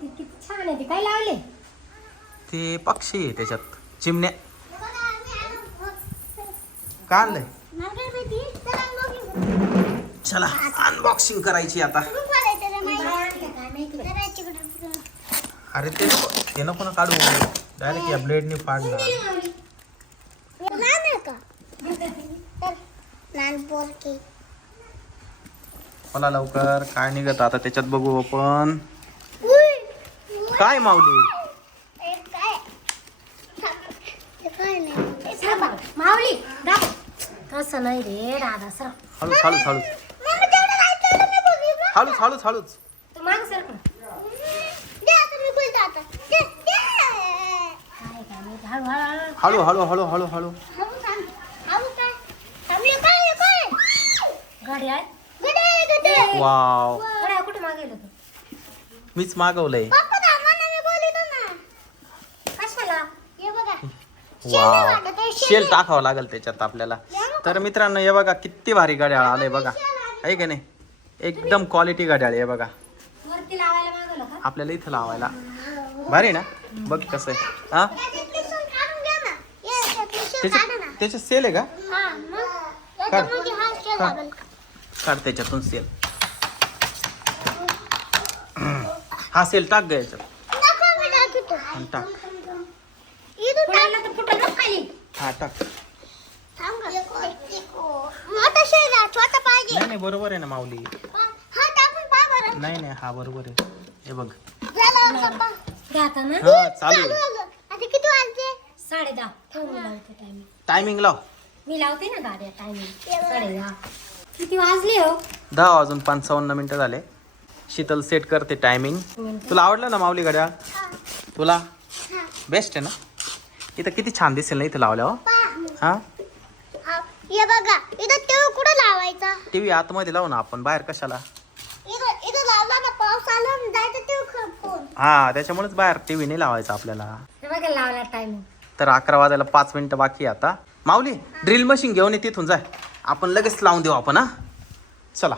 किती किती छान आहे ते. काय लावले? ते पक्षी आहे त्याच्यात. चिमण्या. काय आणलंय? चला अनबॉक्सिंग करायची आता. अरे ते नको ते नको ना काढू. डायरेक्ट या ब्लेडने फाडणार मला लवकर. काय निघत आता त्याच्यात बघू आपण. काय माऊली? कसं नाही रे राधा सर हळूच हळूच हळूच. हळू हळू हळू हळू हळू. आहे. वाव. मागवलं मीच मागवलंय. शेल टाकावं लागेल त्याच्यात आपल्याला. तर मित्रांनो हे बघा किती भारी गाड्याळ आलंय बघा. आहे का नाही? एकदम क्वालिटी गाड्याळ आहे बघा. आपल्याला इथं लावायला. भारी ना? बघ कसं आहे. हा? त्याच्या त्याच्यात सेल आहे का? काढ. त्याच्यातून सेल हा सेल टाक ग याच्यात. टाक. पडायला तर फुटलं ना खाली. हा टाक. मोठा शेर आहे, छोटा पाहिजे. नाही नाही बरोबर आहे ना माऊली. हा टाकून पहा बरं. नाही नाही हा बरोबर आहे. हे बघ. झालं आता. पहा. ते आता ना? हा चालू चालू आहे झालं. आता किती वाजले? साडे दहा. ठेव मी लावते टायमिंग टायमिंग लाव. मी लावते ना गाड्या टायमिंग साडे दहा. किती वाजले हो? दहा वाजून पंचावन्न मिनिटं झाले. शीतल सेट करते टायमिंग तुला आवडलं ना माऊली गड्या तुला? बेस्ट आहे ना? इथं किती छान दिसेल ना इथं लावल्यावर. हा? हा, हे बघा इथं तेव्हा कुठं लावायचा? टी व्ही आतमध्ये लावू ना आपण बाहेर कशाला? इथं इथं लावला ना पाऊस आला ना जायचं तेव्हा फोन. हा त्याच्यामुळेच बाहेर टी व्ही नाही लावायचा आपल्याला. हे बघा लावला टायमिंग तर अकरा वाजायला पाच मिनिटं बाकी आहे आता. माऊली ड्रिल मशीन घेऊन ये तिथून जाय आपण लगेच लावून देऊ आपण हा? चला.